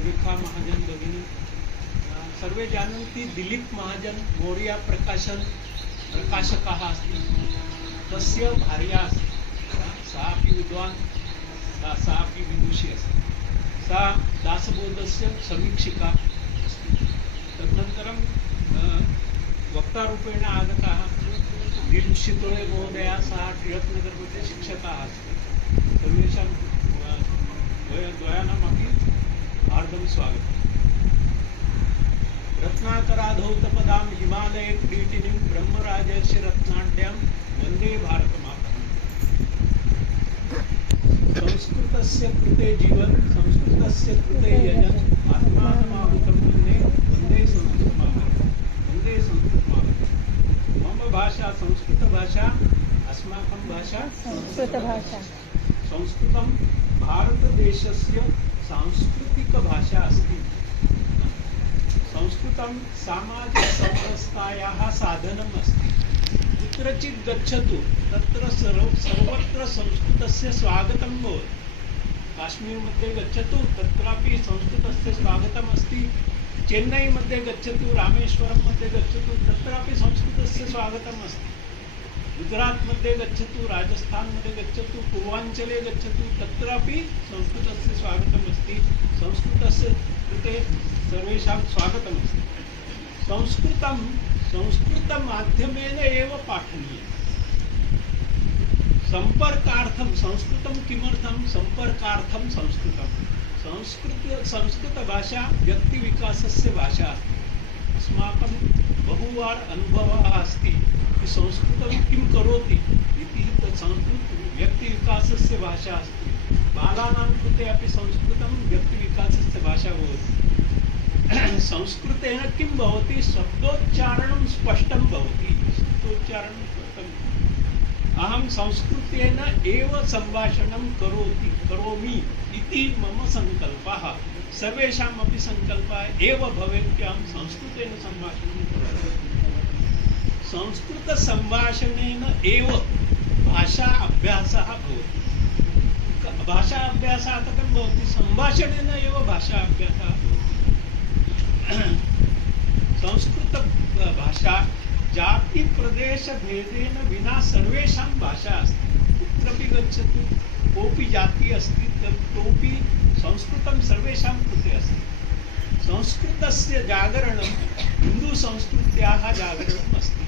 सुरेखा महाजन भगिनी सर्वे जानन्ति दिलीप महाजन मौर्य प्रकाशकः अस्ति तस्य भार्या अस्ति सा अपि विद्वान् सा अपि विदुषी अस्ति सा दासबोधस्य समीक्षिका अस्ति तदनन्तरं वक्तारूपेण आगताः शीतोळे महोदया सा टिळकनगरमध्ये शिक्षका अस्ति सर्वेषां द्वयानामपि हार्दं स्वागतम् रत्नाकराधौतपदां हिमालये क्रीडिनीं ब्रह्मराजस्य रत्नाढ्यां वन्दे भारतमातरम् संस्कृतस्य कृते जीवन संस्कृतस्य कृते यजन आत्मानमाहुतं वन्दे वन्दे संस्कृतमातरम् वन्दे संस्कृतमातरम् मम भाषा संस्कृत भाषा अस्माकं भाषा संस्कृत भाषा संस्कृतं भारतदेशस्य सांस्कृतिक भाषा अस्ति संस्कृतं सामाजिकसंस्थायाः साधनम् अस्ति कुत्रचित् गच्छतु तत्र सर्वत्र संस्कृतस्य स्वागतं भवति काश्मीरमध्ये गच्छतु तत्रापि संस्कृतस्य स्वागतम् अस्ति चेन्नै मध्ये गच्छतु रामेश्वरं मध्ये गच्छतु तत्रापि संस्कृतस्य स्वागतम् अस्ति गुजरात मध्ये गच्छतु राजस्थान मध्ये गच्छतु पूर्वांचले गच्छतु तत्रापि संस्कृतस्य स्वागतम् अस्ति संस्कृतस्य कृते सर्वेषां स्वागतम् अस्ति संस्कृतमाध्यमेन एव पाठनीयम् सम्पर्कार्थं संस्कृतं किमर्थं सम्पर्कार्थं संस्कृतभाषा व्यक्तिविकासस्य भाषा अस्माकं बहुवार अनुभवः अस्ति कि संस्कृतं किं करोति इति संस्कृत व्यक्तिविकासस्य भाषा अस्ति बालानां कृते अपि संस्कृतं व्यक्तिविकासस्य भाषा भवति संस्कृतेन किं भवति शब्दोच्चारणं स्पष्टं भवति शब्दोच्चारणं स्पष्टं अहं संस्कृतेन एव सम्भाषणं करोमि इति मम सङ्कल्पः सर्वेषामपि सङ्कल्पः एव भवेत् कि अहं संस्कृतेन सम्भाषणं करोमि संस्कृतसम्भाषणेन एव भाषा अभ्यासः भवति भाषा अभ्यासः कथं भवति सम्भाषणेन एव भाषा अभ्यासः भवति संस्कृतभाषा जातिप्रदेशभेदेन विना सर्वेषां भाषा अस्ति कुत्रापि गच्छतु कोऽपि जातिः अस्ति ततोपि संस्कृतं सर्वेषां कृते अस्ति संस्कृतस्य जागरणं हिन्दुसंस्कृत्याः जागरणम् अस्ति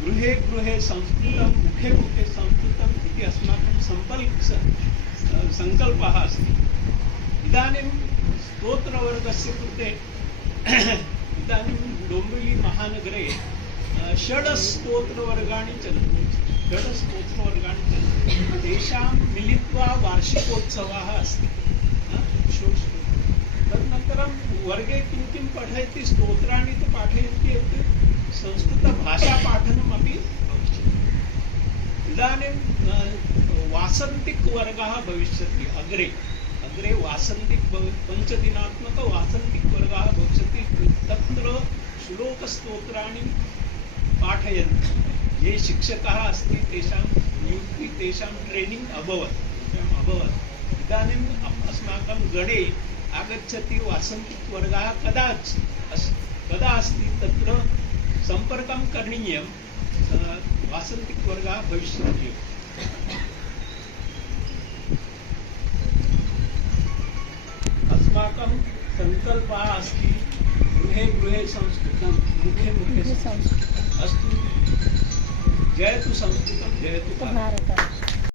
गृहे गृहे संस्कृतं मुखे मुखे संस्कृतम् इति अस्माकं सङ्कल्पः अस्ति इदानीं स्तोत्रवर्गस्य कृते इदानीं डोम्बिवली महानगरे षड्स्तोत्रवर्गाणि चलन्ति तेषां मिलित्वा वार्षिकोत्सवः अस्ति तदनन्तरं वर्गे किं किं पाठयति स्तोत्राणि तु पाठयन्ति अपि संस्कृतभाषापाठनमपि भविष्यति इदानीं वासन्तिकवर्गः भविष्यति अग्रे वासन्तिक पञ्चदिनात्मक वासन्तिकवर्गः भविष्यति तत्र श्लोकस्तोत्राणि पाठयन्ति ये शिक्षकाः अस्ति तेषां नियुक्तिः तेषां ट्रेनिङ्ग् अभवत् इदानीम् अस्माकं गणे आगच्छति वासन्तिकवर्गः कदा अस्ति तत्र सम्पर्कं करणीयं वासन्तिकवर्गः भविष्यति अस्माकं सङ्कल्पः अस्ति गृहे गृहे संस्कृतं मुखे मुखे संस्कृतम् अस्तु जयतु संस्कृतं जयतु भारतम्।